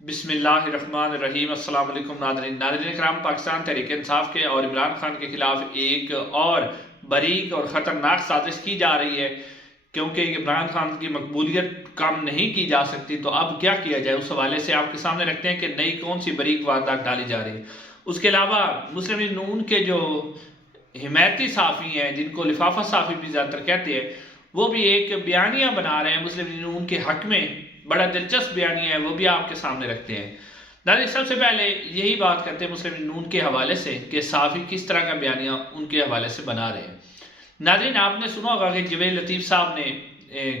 بسم اللہ الرحمن الرحیم۔ السلام علیکم ناظرین کرام، پاکستان تحریک انصاف کے اور عمران خان کے خلاف ایک اور باریک اور خطرناک سازش کی جا رہی ہے، کیونکہ عمران خان کی مقبولیت کم نہیں کی جا سکتی، تو اب کیا کیا جائے اس حوالے سے آپ کے سامنے رکھتے ہیں کہ نئی کون سی باریک واردات ڈالی جا رہی ہے۔ اس کے علاوہ مسلم لیگ نون کے جو حمایتی صحافی ہیں، جن کو لفافہ صحافی بھی زیادہ تر کہتے ہیں، وہ بھی ایک بیانیہ بنا رہے ہیں مسلم لیگ نون کے حق میں۔ بڑا دلچسپ بیانیہ ہے، وہ بھی آپ کے سامنے رکھتے ہیں۔ ناظرین، سب سے پہلے یہی بات کرتے ہیں مسلم لیگ نون کے حوالے سے کہ صحافی کس طرح کا بیانیہ ان کے حوالے سے بنا رہے ہیں۔ ناظرین، آپ نے سنا ہوگا کہ جویل لطیف صاحب نے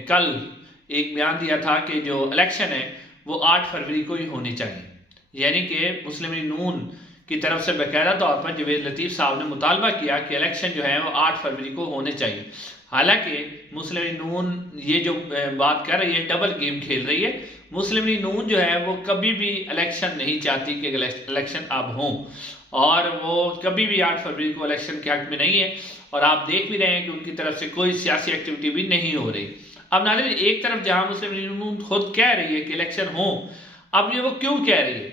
کل ایک بیان دیا تھا کہ جو الیکشن ہے وہ 8 فروری کو ہی ہونی چاہیے، یعنی کہ مسلم لیگ نون کی طرف سے باقاعدہ طور پر جویل لطیف صاحب نے مطالبہ کیا کہ الیکشن جو ہے وہ 8 فروری کو ہونے چاہیے۔ حالانکہ مسلم لیگ نون یہ جو بات کر رہی ہے ڈبل گیم کھیل رہی ہے۔ مسلم لیگ نون جو ہے وہ کبھی بھی الیکشن نہیں چاہتی کہ الیکشن اب ہوں، اور وہ کبھی بھی 8 فروری کو الیکشن کے حق میں نہیں ہے، اور آپ دیکھ بھی رہے ہیں کہ ان کی طرف سے کوئی سیاسی ایکٹیویٹی بھی نہیں ہو رہی۔ اب ناظرین، ایک طرف جہاں مسلم لیگ نون خود کہہ رہی ہے کہ الیکشن ہوں، اب یہ وہ کیوں کہہ رہی ہے؟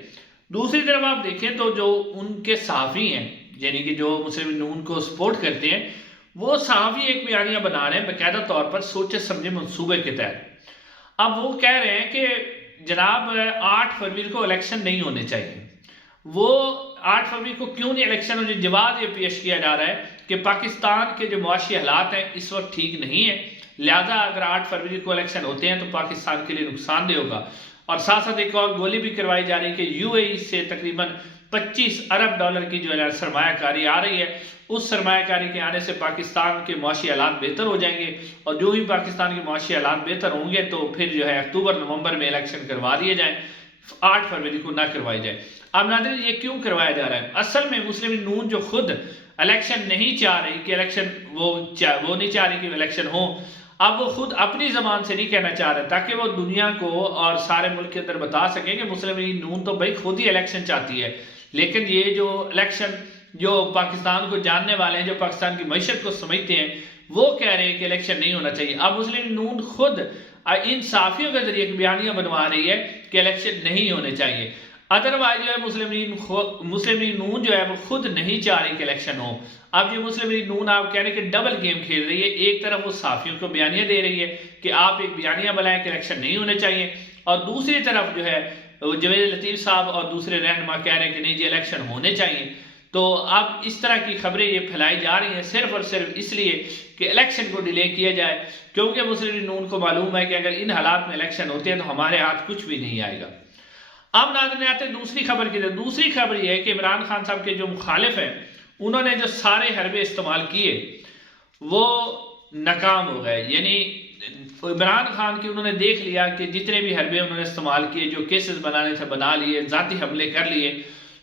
دوسری طرف آپ دیکھیں تو جو ان کے صحافی ہیں، یعنی کہ جو مسلم لیگ نون کو سپورٹ کرتے ہیں، وہ صحافی ایک بیانیہ بنا رہے ہیں باقاعدہ طور پر سوچے سمجھے منصوبے کے تحت۔ اب وہ کہہ رہے ہیں کہ جناب 8 فروری کو الیکشن نہیں ہونے چاہیے۔ وہ 8 فروری کو کیوں نہیں الیکشن ہونے؟ جواز یہ پیش کیا جا رہا ہے کہ پاکستان کے جو معاشی حالات ہیں اس وقت ٹھیک نہیں ہے، لہذا اگر 8 فروری کو الیکشن ہوتے ہیں تو پاکستان کے لیے نقصان دہ ہوگا۔ اور ساتھ ساتھ ایک اور گولی بھی کروائی جا رہی ہے کہ یو اے ای سے تقریباً 25 ارب ڈالر کی جو ہے سرمایہ کاری آ رہی ہے، اس سرمایہ کاری کے آنے سے پاکستان کے معاشی حالات بہتر ہو جائیں گے، اور جو ہی پاکستان کے معاشی حالات بہتر ہوں گے تو پھر جو ہے اکتوبر نومبر میں الیکشن کروا دیے جائیں، 8 فروری کو نہ کروائی جائے۔ اب ناظرین، یہ کیوں کروایا جا رہا ہے؟ اصل میں مسلم لیگ نون جو خود الیکشن نہیں چاہ رہی کہ الیکشن وہ نہیں چاہ رہی کہ الیکشن ہو، اب وہ خود اپنی زبان سے نہیں کہنا چاہ رہے تاکہ وہ دنیا کو اور سارے ملک کے اندر بتا سکیں کہ مسلم لیگ نون تو بھائی خود ہی الیکشن چاہتی ہے، لیکن یہ جو الیکشن جو پاکستان کو جاننے والے ہیں، جو پاکستان کی معیشت کو سمجھتے ہیں، وہ کہہ رہے ہیں کہ الیکشن نہیں ہونا چاہیے۔ اب مسلم لیگ نون خود ان صحافیوں کے ذریعے ایک بیانیہ بنوا رہی ہے کہ الیکشن نہیں ہونے چاہیے۔ ادروائز جو ہے مسلم لیگ نون جو ہے وہ خود نہیں چاہ رہی کہ الیکشن ہو۔ اب یہ مسلم لیگ نون آپ کہہ رہے ہیں کہ ڈبل گیم کھیل رہی ہے، ایک طرف وہ صحافیوں کو بیانیہ دے رہی ہے کہ آپ ایک بیانیہ بنائیں کہ الیکشن نہیں ہونے چاہیے، اور دوسری طرف جو ہے جویل لطیف صاحب اور دوسرے رہنما کہہ رہے ہیں کہ نہیں جی الیکشن ہونے چاہیے۔ تو اب اس طرح کی خبریں یہ پھیلائی جا رہی ہیں صرف اور صرف اس لیے کہ الیکشن کو ڈیلے کیا جائے، کیونکہ مسلم لیگ نون کو معلوم ہے کہ اگر ان حالات میں الیکشن ہوتے ہیں تو ہمارے ہاتھ کچھ بھی نہیں آئے گا۔ اب ناظرین، آتے ہیں دوسری خبر کی طرف۔ دوسری خبر یہ ہے کہ عمران خان صاحب کے جو مخالف ہیں، انہوں نے جو سارے حربے استعمال کیے وہ ناکام ہو گئے، یعنی عمران خان کی انہوں نے دیکھ لیا کہ جتنے بھی حربے انہوں نے استعمال کیے، جو کیسز بنانے تھے بنا لیے، ذاتی حملے کر لیے،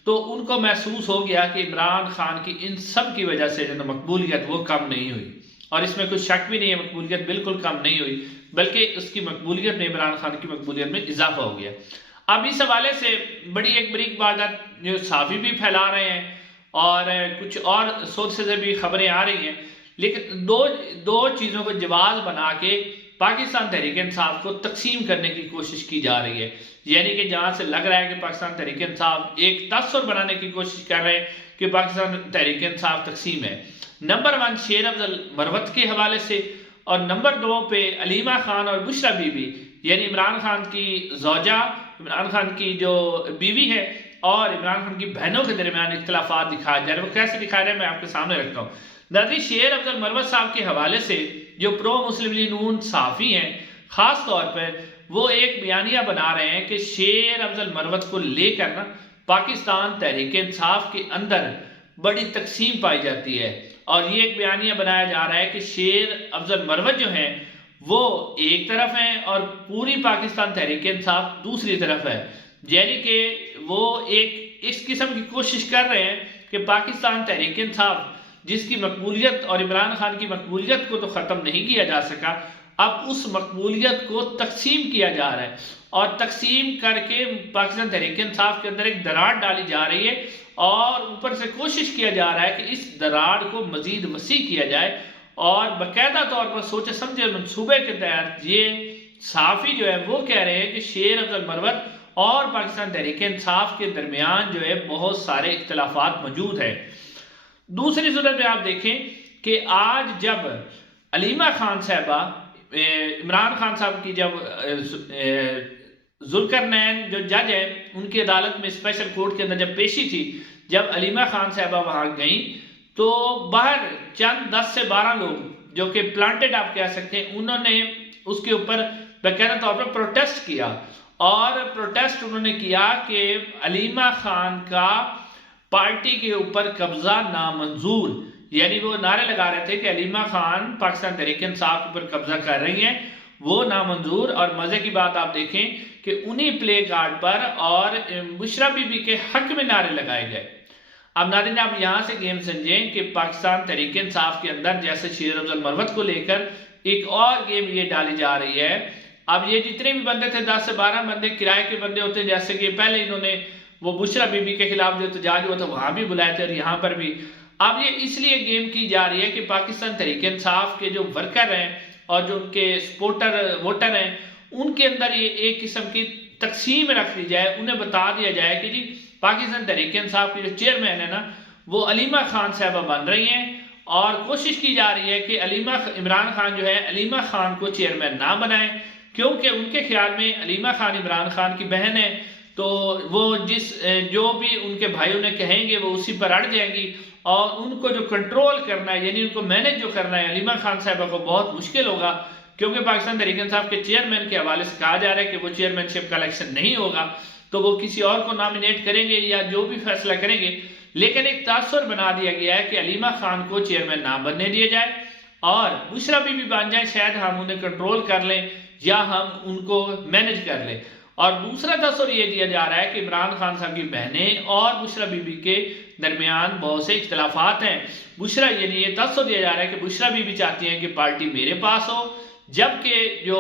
تو ان کو محسوس ہو گیا کہ عمران خان کی ان سب کی وجہ سے جو مقبولیت وہ کم نہیں ہوئی، اور اس میں کوئی شک بھی نہیں ہے، مقبولیت بالکل کم نہیں ہوئی، بلکہ اس کی مقبولیت میں عمران خان کی مقبولیت میں اضافہ ہو گیا۔ اب اس حوالے سے بڑی ایک بریک بات جو صحافی بھی پھیلا رہے ہیں اور کچھ اور سورسز سے بھی خبریں آ رہی ہیں، لیکن دو چیزوں کو جواز بنا کے پاکستان تحریک انصاف کو تقسیم کرنے کی کوشش کی جا رہی ہے، یعنی کہ جہاں سے لگ رہا ہے کہ پاکستان تحریک انصاف ایک تاثر بنانے کی کوشش کر رہے ہیں کہ پاکستان تحریک انصاف تقسیم ہے۔ نمبر 1 شیر افضل مروت کے حوالے سے، اور نمبر 2 پہ علیمہ خان اور بشرا بی بی، یعنی عمران خان کی زوجہ، عمران خان کی جو بیوی ہے اور عمران خان کی بہنوں کے درمیان اختلافات دکھائے جا رہے ہیں۔ وہ کیسے دکھا رہے ہیں میں آپ کے سامنے رکھتا ہوں۔ ناظرین، شیر افضل مروت صاحب کے حوالے سے جو پرو مسلم لیگ نون صحافی ہیں، خاص طور پر وہ ایک بیانیہ بنا رہے ہیں کہ شیر افضل مروت کو لے کر نا پاکستان تحریک انصاف کے اندر بڑی تقسیم پائی جاتی ہے، اور یہ ایک بیانیہ بنایا جا رہا ہے کہ شیر افضل مروت جو ہیں وہ ایک طرف ہیں اور پوری پاکستان تحریک انصاف دوسری طرف ہے، یعنی کہ وہ ایک اس قسم کی کوشش کر رہے ہیں کہ پاکستان تحریک انصاف جس کی مقبولیت اور عمران خان کی مقبولیت کو تو ختم نہیں کیا جا سکا، اب اس مقبولیت کو تقسیم کیا جا رہا ہے، اور تقسیم کر کے پاکستان تحریک انصاف کے اندر ایک دراڑ ڈالی جا رہی ہے، اور اوپر سے کوشش کیا جا رہا ہے کہ اس دراڑ کو مزید وسیع کیا جائے، اور باقاعدہ طور پر سوچے سمجھے منصوبے کے تحت یہ صحافی جو ہے وہ کہہ رہے ہیں کہ شیر افضل مروت اور پاکستان تحریک انصاف کے درمیان جو ہے بہت سارے اختلافات موجود ہیں۔ دوسری صورت میں آپ دیکھیں کہ آج جب علیمہ خان صاحبہ عمران خان صاحب کی جب ذوالقرنین جو جج ہے ان کی عدالت میں اسپیشل کورٹ کے اندر جب پیشی تھی، جب علیمہ خان صاحبہ وہاں گئیں تو باہر چند 10 سے 12 لوگ جو کہ پلانٹڈ آپ کہہ سکتے ہیں، انہوں نے اس کے اوپر باقاعدہ طور پر پروٹیسٹ کیا، اور پروٹیسٹ انہوں نے کیا کہ علیمہ خان کا پارٹی کے اوپر قبضہ نامنظور، یعنی وہ نعرے لگا رہے تھے کہ علیمہ خان پاکستان تحریک انصاف کے اوپر قبضہ کر رہی ہیں، وہ نامنظور۔ اور مزے کی بات آپ دیکھیں کہ انہی پلے کارڈ پر اور بشرا بی بی کے حق میں نعرے لگائے گئے۔ اب ناظرین آپ یہاں سے گیم سمجھیں کہ پاکستان تحریک انصاف کے اندر جیسے شیر افضل مروت کو لے کر ایک اور گیم یہ ڈالی جا رہی ہے۔ اب یہ جتنے بھی بندے تھے 10 سے 12 بندے کرائے کے بندے ہوتے ہیں، جیسے کہ پہلے انہوں نے وہ بشرا بی بی کے خلاف جو احتجاج ہوا تھا وہاں بھی بلائے تھے اور یہاں پر بھی۔ اب یہ اس لیے گیم کی جا رہی ہے کہ پاکستان تحریک انصاف کے جو ورکر ہیں اور جو ان کے سپورٹر ووٹر ہیں ان کے اندر یہ ایک قسم کی تقسیم رکھ دی جائے، انہیں بتا دیا جائے کہ جی پاکستان تحریک انصاف کے جو چیئرمین ہے نا وہ علیمہ خان صاحبہ بن رہی ہیں، اور کوشش کی جا رہی ہے کہ عمران خان جو ہے علیمہ خان کو چیئرمین نہ بنائیں، کیونکہ ان کے خیال میں علیمہ خان عمران خان کی بہن ہے، تو وہ جو بھی ان کے بھائیوں نے کہیں گے وہ اسی پر اڑ جائیں گی، اور ان کو جو کنٹرول کرنا ہے یعنی ان کو مینج جو کرنا ہے علیمہ خان صاحبہ کو بہت مشکل ہوگا، کیونکہ پاکستان تحریک انصاف کے چیئرمین کے حوالے سے کہا جا رہا ہے کہ وہ چیئرمین شپ کا الیکشن نہیں ہوگا، تو وہ کسی اور کو نامینیٹ کریں گے یا جو بھی فیصلہ کریں گے، لیکن ایک تاثر بنا دیا گیا ہے کہ علیمہ خان کو چیئرمین نہ بننے دیا جائے اور بشرا بی بی بن جائیں، شاید ہم انہیں کنٹرول کر لیں یا ہم ان کو مینج کر لیں۔ اور دوسرا تصور یہ دیا جا رہا ہے کہ عمران خان صاحب کی بہنیں اور بشرا بی بی کے درمیان بہت سے اختلافات ہیں۔ بشرا یعنی یہ تصور دیا جا رہا ہے کہ بشرا بی بی چاہتی ہیں کہ پارٹی میرے پاس ہو، جبکہ جو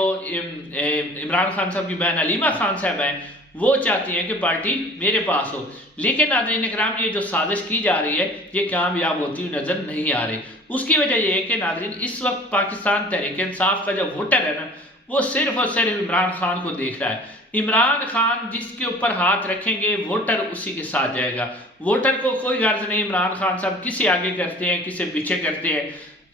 عمران خان صاحب کی بہن علیمہ خان صاحب ہیں وہ چاہتی ہیں کہ پارٹی میرے پاس ہو۔ لیکن ناظرین اکرام یہ جو سازش کی جا رہی ہے یہ کامیاب ہوتی ہوئی نظر نہیں آ رہی۔ اس کی وجہ یہ ہے کہ ناظرین اس وقت پاکستان تحریک انصاف کا جو ووٹر ہے نا وہ صرف اور صرف عمران خان کو دیکھ رہا ہے۔ عمران خان جس کے اوپر ہاتھ رکھیں گے ووٹر اسی کے ساتھ جائے گا۔ ووٹر کو کوئی غرض نہیں عمران خان صاحب کسے آگے کرتے ہیں کسے پیچھے کرتے ہیں،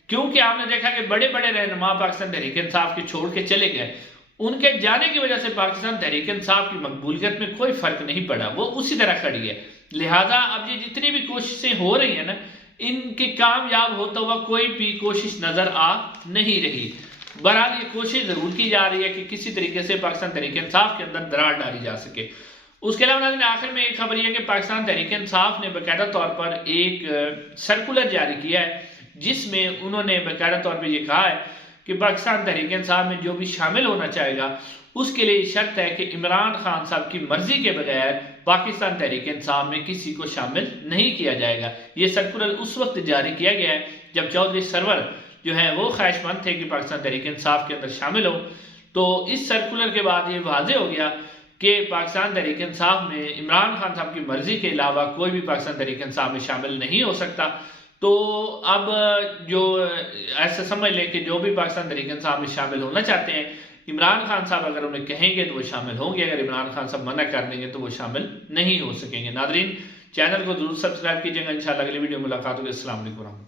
کیونکہ آپ نے دیکھا کہ بڑے بڑے رہنما پاکستان تحریک انصاف کے چھوڑ کے چلے گئے، ان کے جانے کی وجہ سے پاکستان تحریک انصاف کی مقبولیت میں کوئی فرق نہیں پڑا، وہ اسی طرح کھڑی ہے۔ لہٰذا اب یہ جتنی بھی کوششیں ہو رہی ہیں نا ان کے کامیاب ہوتا ہوا کوئی بھی کوشش نظر آ نہیں رہی۔ بہرحال یہ کوشش ضرور کی جا رہی ہے کہ کسی طریقے سے پاکستان تحریک انصاف کے اندر درار ڈالی جا سکے۔ اس کے علاوہ ناظرین آخر میں ایک خبر یہ ہے کہ پاکستان تحریک انصاف نے باقاعدہ طور پر ایک سرکولر جاری کیا ہے جس میں انہوں نے باقاعدہ طور پر یہ کہا ہے کہ پاکستان تحریک انصاف میں جو بھی شامل ہونا چاہے گا اس کے لیے شرط ہے کہ عمران خان صاحب کی مرضی کے بغیر پاکستان تحریک انصاف میں کسی کو شامل نہیں کیا جائے گا۔ یہ سرکولر اس وقت جاری کیا گیا ہے جب چودھری سرور جو ہے وہ خواہش مند تھے کہ پاکستان تحریک انصاف کے اندر شامل ہو، تو اس سرکولر کے بعد یہ واضح ہو گیا کہ پاکستان تحریک انصاف میں عمران خان صاحب کی مرضی کے علاوہ کوئی بھی پاکستان تحریک انصاف میں شامل نہیں ہو سکتا۔ تو اب جو ایسا سمجھ لیں کہ جو بھی پاکستان تحریک انصاف میں شامل ہونا چاہتے ہیں عمران خان صاحب اگر انہیں کہیں گے تو وہ شامل ہوں گے، اگر عمران خان صاحب منع کر دیں گے تو وہ شامل نہیں ہو سکیں گے۔ ناظرین چینل کو ضرور سبسکرائب کیجئے گا، انشاءاللہ اگلی ویڈیو ملاقات ہوگی۔ السلام علیکم ورحمۃ اللہ۔